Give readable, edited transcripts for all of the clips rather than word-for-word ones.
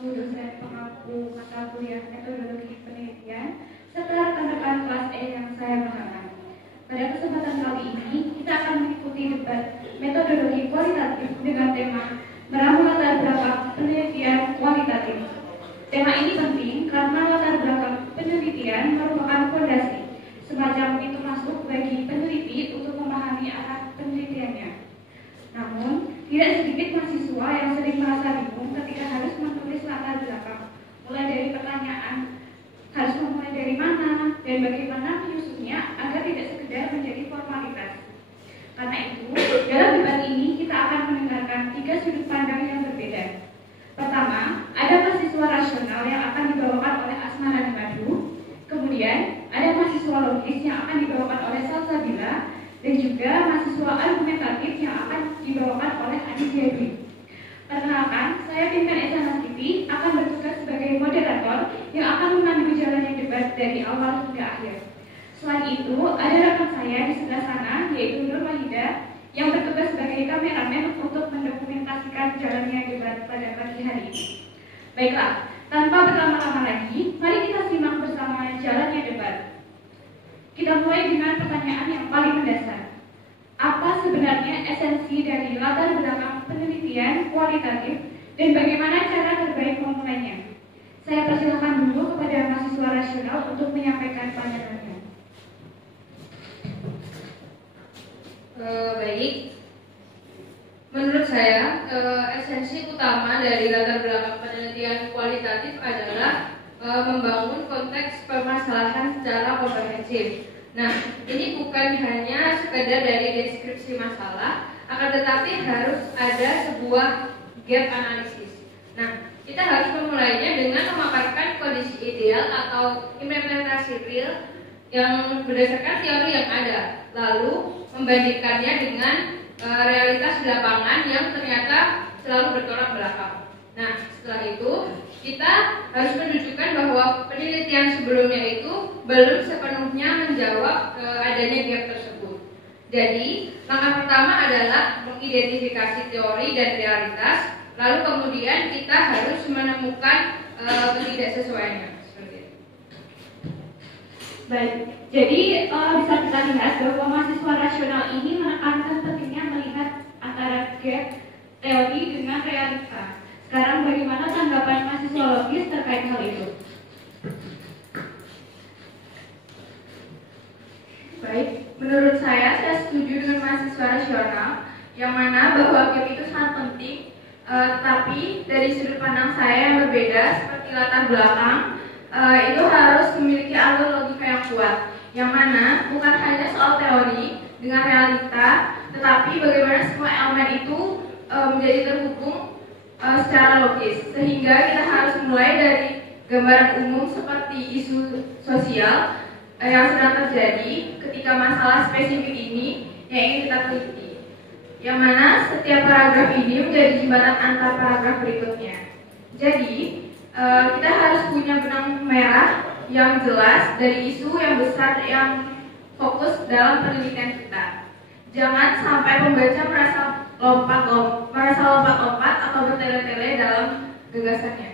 selaku dosen pengampu mata kuliah metodologi penelitian serta rekan-rekan kelas E yang saya banggakan. Pada kesempatan kali ini, kita akan mengikuti debat metodologi kualitatif dengan tema meramu latar belakang penelitian kualitatif. Tema ini penting karena latar belakang penelitian merupakan fondasi, semacam pintu masuk bagi peneliti untuk memahami arah penelitiannya. Namun, tidak sedikit mahasiswa yang sering merasa bingung ketika harus menulis latar belakang, mulai dari pertanyaan, harus memulai dari mana, dan bagaimana menyusunnya agar tidak sekedar menjadi formalitas. Karena itu, dalam debat ini kita akan mendengarkan 3 sudut pandang yang berbeda. Pertama, ada mahasiswa rasional yang akan dibawakan oleh Asmarani Madu, kemudian ada mahasiswa logis yang akan dibawakan oleh Salsabila, dan juga mahasiswa argumentatif yang akan dibawakan oleh Adi Jayadi. Perkenalkan, saya Pinkan Esa Naskipi akan bertugas sebagai moderator yang akan memandu jalannya debat dari awal hingga akhir. Selain itu, ada rekan saya di sebelah sana, yaitu Nur Wahida, yang bertugas sebagai kameramen untuk mendokumentasikan jalannya debat pada pagi hari ini. Baiklah, tanpa berlama-lama lagi, mari kita simak bersama jalannya debat. Kita mulai dengan pertanyaan yang paling mendasar. Apa sebenarnya esensi dari latar belakang penelitian kualitatif dan bagaimana cara terbaik memulainya? Saya persilakan dulu kepada mahasiswa rasional untuk menyampaikan pandangannya. Baik. Menurut saya, esensi utama dari latar belakang penelitian kualitatif adalah membangun konteks permasalahan secara komprehensif. Nah, ini bukan hanya sekedar dari deskripsi masalah, akan tetapi harus ada sebuah gap analisis. Nah, kita harus memulainya dengan memaparkan kondisi ideal atau implementasi real yang berdasarkan teori yang ada, lalu membandingkannya dengan realitas di lapangan yang ternyata selalu bertolak belakang. Nah, setelah itu kita harus menunjukkan bahwa penelitian sebelumnya itu belum sepenuhnya menjawab adanya gap tersebut. Jadi, langkah pertama adalah mengidentifikasi teori dan realitas, lalu kemudian kita harus menemukan ketidaksesuaiannya. Seperti itu. Baik, jadi bisa kita lihat bahwa mahasiswa rasional ini menekankan pentingnya melihat antara gap teori dengan realita. Sekarang bagaimana tanggapan mahasiswa logis terkait hal itu? Baik, menurut saya setuju dengan mahasiswa rasional yang mana bahwa gap itu sangat penting, tapi dari sudut pandang saya yang berbeda seperti latar belakang, itu harus memiliki alur logika yang kuat, yang mana bukan hanya soal teori dengan realita, tetapi bagaimana semua elemen itu menjadi terhubung secara logis, sehingga kita harus mulai dari gambaran umum seperti isu sosial yang sedang terjadi ketika masalah spesifik ini yang ingin kita teliti, yang mana setiap paragraf ini menjadi jembatan antar paragraf berikutnya. Jadi kita harus punya benang merah yang jelas dari isu yang besar yang fokus dalam penelitian kita. Jangan sampai pembaca merasa lompat-lompat atau bertele-tele dalam gagasannya.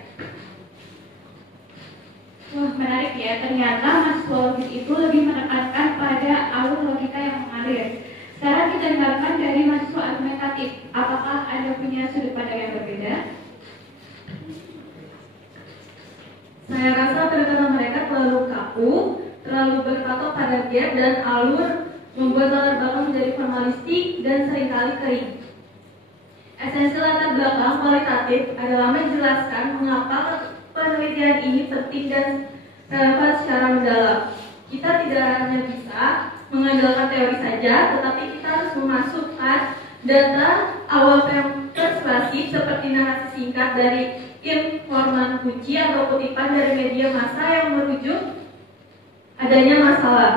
Wah, menarik ya. Ternyata mahasiswa logis itu lebih menekankan pada alur logika yang mengalir. Sekarang kita dengarkan dari mahasiswa argumentatif. Apakah Anda punya sudut pandang yang berbeda? Saya rasa pendekatan mereka terlalu kaku, terlalu berpatok pada gap dan alur, membuat latar belakang menjadi formalistik dan seringkali kering. Esensi latar belakang kualitatif adalah menjelaskan mengapa penelitian ini penting dan relevan secara mendalam. Kita tidak hanya bisa mengandalkan teori saja, tetapi kita harus memasukkan data awal persuasif seperti narasi singkat dari informan kunci atau kutipan dari media massa yang merujuk adanya masalah.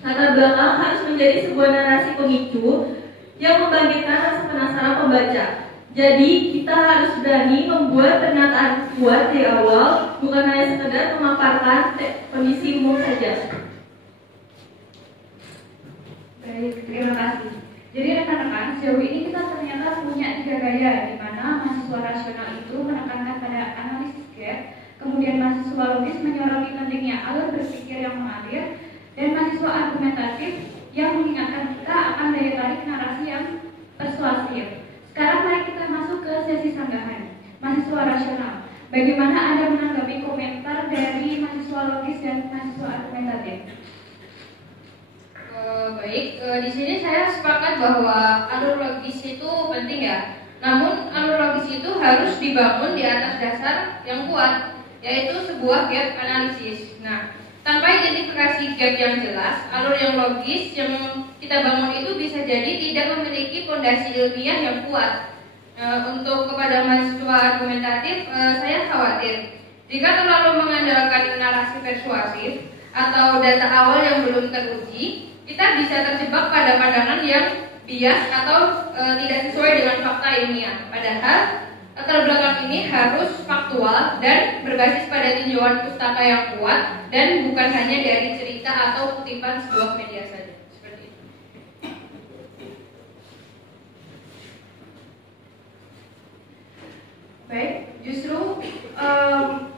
Latar belakang harus menjadi sebuah narasi pemicu yang membangkitkan rasa penasaran pembaca. Jadi kita harus berani membuat pernyataan kuat di awal, bukan hanya sekedar memaparkan kondisi umum saja. Baik, terima kasih. Jadi rekan-rekan, sejauh ini kita ternyata punya 3 gaya, di mana mahasiswa rasional itu menekankan pada analisis gap, kemudian mahasiswa logis menyoroti pentingnya alur berpikir yang mengalir, dan mahasiswa argumentatif yang mengingatkan kita akan daya tarik narasi yang persuasif. Sekarang mari kita masuk ke sesi sanggahan. Mahasiswa rasional, bagaimana Anda menanggapi komentar dari mahasiswa logis dan mahasiswa argumentatif? Baik, di sini saya sepakat bahwa alur logis itu penting ya. Namun alur logis itu harus dibangun di atas dasar yang kuat, yaitu sebuah gap analisis. Nah, tanpa identifikasi gap yang jelas, alur yang logis yang kita bangun itu bisa jadi tidak memiliki fondasi ilmiah yang kuat. Untuk kepada mahasiswa argumentatif, saya khawatir jika terlalu mengandalkan narasi persuasif atau data awal yang belum teruji, kita bisa terjebak pada pandangan yang bias atau tidak sesuai dengan fakta ilmiah. Padahal latar belakang ini harus faktual dan berbasis pada tinjauan pustaka yang kuat dan bukan hanya dari cerita atau kutipan sebuah media saja. Seperti itu. Baik, justru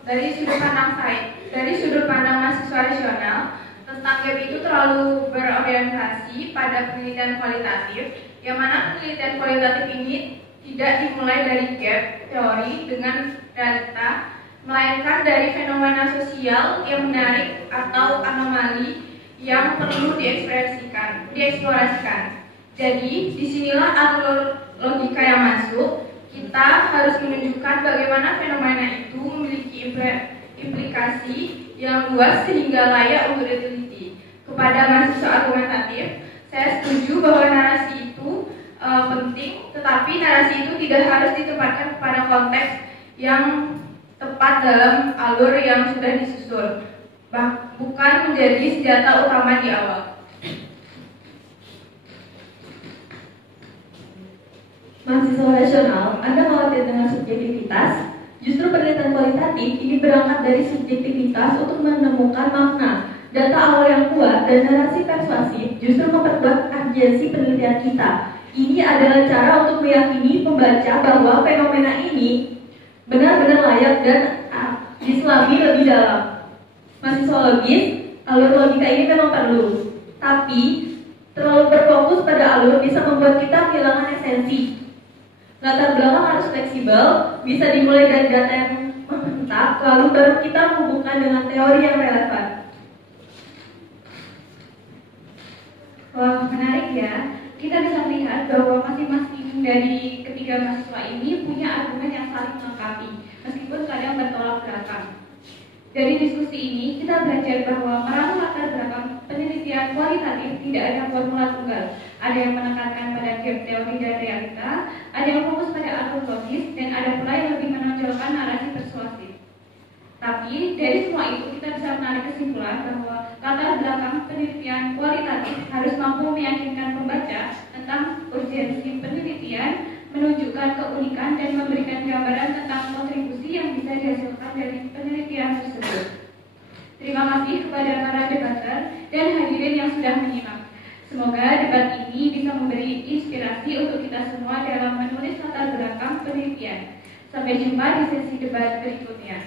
dari sudut pandang mahasiswa rasional, tentang gap itu terlalu berorientasi pada penelitian kualitatif, yang mana penelitian kualitatif ini tidak dimulai dari gap teori dengan realita, melainkan dari fenomena sosial yang menarik atau anomali yang perlu dieksplorasikan. Jadi, disinilah alur logika yang masuk. Kita harus menunjukkan bagaimana fenomena itu memiliki implikasi yang luas sehingga layak untuk diteliti. Kepada mahasiswa argumentatif, saya setuju bahwa narasi itu penting, tetapi narasi itu tidak harus ditempatkan pada konteks yang tepat dalam alur yang sudah disusun, bukan menjadi senjata utama di awal. Mahasiswa rasional, Anda khawatir dengan subjektivitas? Justru penelitian kualitatif ini berangkat dari subjektivitas untuk menemukan makna. Data awal yang kuat dan narasi persuasif justru memperkuat urgensi penelitian kita. Ini adalah cara untuk meyakini pembaca bahwa fenomena ini benar-benar layak dan diselami lebih dalam. Mahasiswa logis, alur logika ini memang perlu, tapi terlalu berfokus pada alur bisa membuat kita kehilangan esensi. Latar belakang harus fleksibel, bisa dimulai dari data yang mentah, lalu baru kita menghubungkan dengan teori yang relevan. Wah, menarik ya. Kita bisa melihat bahwa masing-masing dari ketiga mahasiswa ini punya argumen yang saling melengkapi, meskipun kadang bertolak belakang. Dari diskusi ini, kita belajar bahwa meramu latar belakang penelitian kualitatif tidak ada formula tunggal. Ada yang menekankan pada gap teori dan realita, ada yang fokus pada alur logis, dan ada pula yang lebih menonjolkan narasi persuasif. Tapi dari semua itu kita bisa menarik kesimpulan bahwa latar belakang penelitian kualitatif harus mampu meyakinkan pembaca tentang urgensi penelitian, menunjukkan keunikan dan memberikan gambaran tentang kontribusi yang bisa dihasilkan dari penelitian tersebut. Terima kasih kepada para debater dan hadirin yang sudah menyimak. Semoga debat ini bisa memberi inspirasi untuk kita semua dalam menulis latar belakang penelitian. Sampai jumpa di sesi debat berikutnya.